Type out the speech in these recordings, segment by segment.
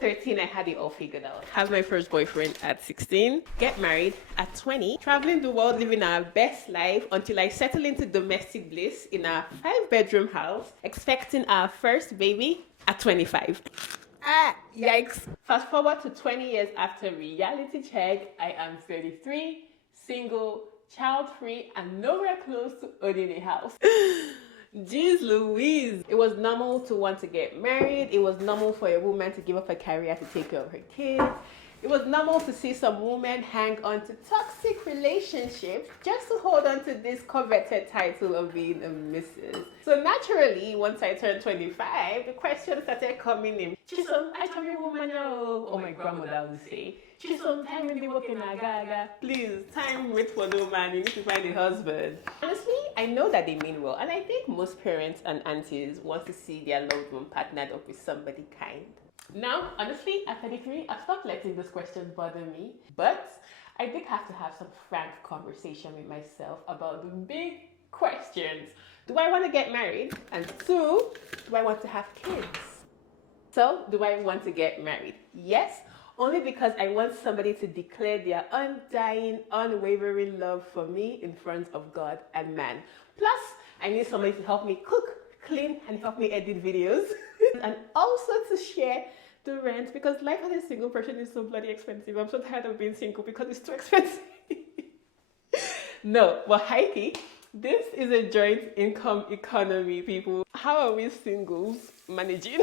13, I had it all figured out. Have my first boyfriend at 16, get married at 20, traveling the world, living our best life until I settle into domestic bliss in a 5-bedroom house, expecting our first baby at 25. Yikes. Fast forward to 20 years after reality check, I am 33, single, child-free, and nowhere close to owning a house. Jeez Louise. It was normal to want to get married. It was normal for a woman to give up her career to take care of her kids. It was normal to see some women hang on to toxic relationships just to hold on to this coveted title of being a Mrs. So naturally, once I turned 25, the question started coming in. Chisom, I tell you woman, oh my grandmother would say. Chisom, time when they work in Agaga. Please, time wait for no man, you need to find a husband. Honestly, I know that they mean well, and I think most parents and aunties want to see their loved one partnered up with somebody kind. Now, honestly, at 33, I've stopped letting those questions bother me, but I did have to have some frank conversation with myself about the big questions. Do I want to get married? And 2, do I want to have kids? So, do I want to get married? Yes, only because I want somebody to declare their undying, unwavering love for me in front of God and man. Plus, I need somebody to help me cook, clean, and help me edit videos. And also to share the rent, because life as a single person is so bloody expensive. I'm so tired of being single because it's too expensive. No, but hikey, this is a joint income economy, people. How are we singles managing?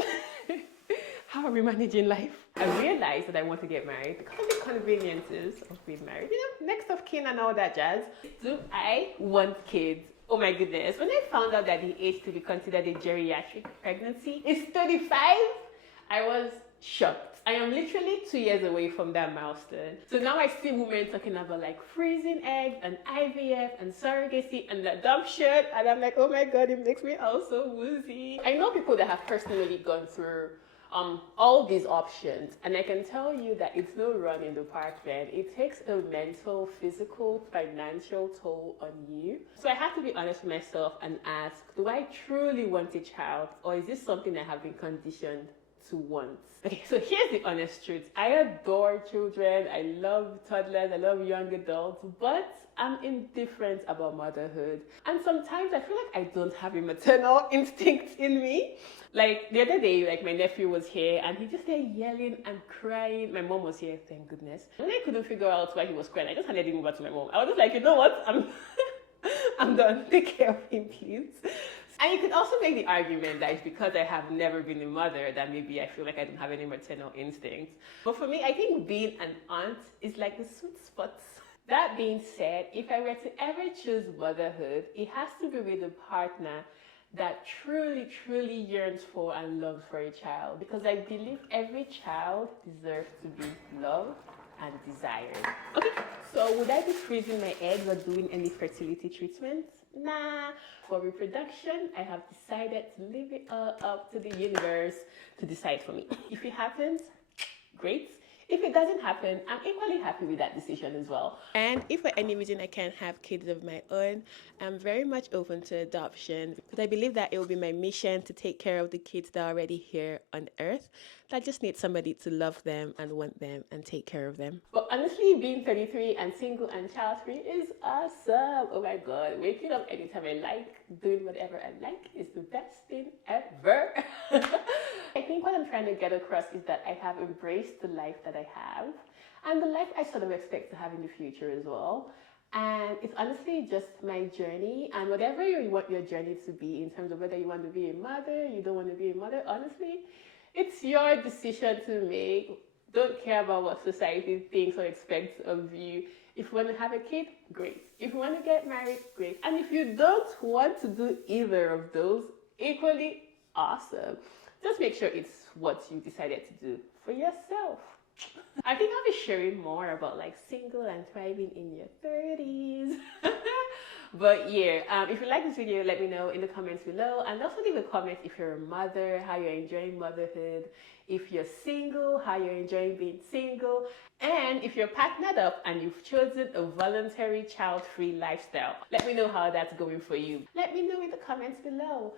How are we managing life? I realized that I want to get married because of the conveniences of being married. You know, next of kin and all that jazz. Do I want kids? Oh my goodness. When I found out that the age to be considered a geriatric pregnancy is 35, I was shocked. I am literally 2 years away from that milestone. So now I see women talking about like freezing eggs and IVF and surrogacy and adoption, and I'm like, oh my God, it makes me also woozy. I know people that have personally gone through all these options, and I can tell you that it's no run in the park, man. It takes a mental, physical, financial toll on you. So I have to be honest with myself and ask, do I truly want a child, or is this something I have been conditioned to want? Okay, so here's the honest truth. I adore children, I love toddlers, I love young adults, but I'm indifferent about motherhood. And sometimes I feel like I don't have a maternal instinct in me. Like the other day, like my nephew was here and he just started yelling and crying. My mom was here, thank goodness. When I couldn't figure out why he was crying, I just handed him over to my mom. I was just like, you know what? I'm done. Take care of him, please. And you could also make the argument that it's because I have never been a mother that maybe I feel like I don't have any maternal instincts. But for me, I think being an aunt is like the sweet spot. That being said, if I were to ever choose motherhood, it has to be with a partner that truly, truly yearns for and loves for a child. Because I believe every child deserves to be loved and desired. Okay, so would I be freezing my eggs or doing any fertility treatments? Nah. For reproduction, I have decided to leave it all up to the universe to decide for me. If it happens, great. If it doesn't happen, I'm equally happy with that decision as well. And if for any reason I can't have kids of my own, I'm very much open to adoption because I believe that it will be my mission to take care of the kids that are already here on earth that just need somebody to love them and want them and take care of them. But honestly, being 33 and single and child-free is awesome. Oh my God, waking up anytime I like, doing whatever I like is the best thing ever. I think what I'm trying to get across is that I have embraced the life that I have and the life I sort of expect to have in the future as well. And it's honestly just my journey, and whatever you want your journey to be in terms of whether you want to be a mother, you don't want to be a mother, honestly, it's your decision to make. Don't care about what society thinks or expects of you. If you want to have a kid, great. If you want to get married, great. And if you don't want to do either of those, equally awesome. Just make sure it's what you decided to do for yourself. I think I'll be sharing more about like single and thriving in your 30s. But yeah, if you like this video, let me know in the comments below, and also leave a comment if you're a mother, how you're enjoying motherhood, if you're single, how you're enjoying being single, and if you're partnered up and you've chosen a voluntary child-free lifestyle. Let me know how that's going for you. Let me know in the comments below.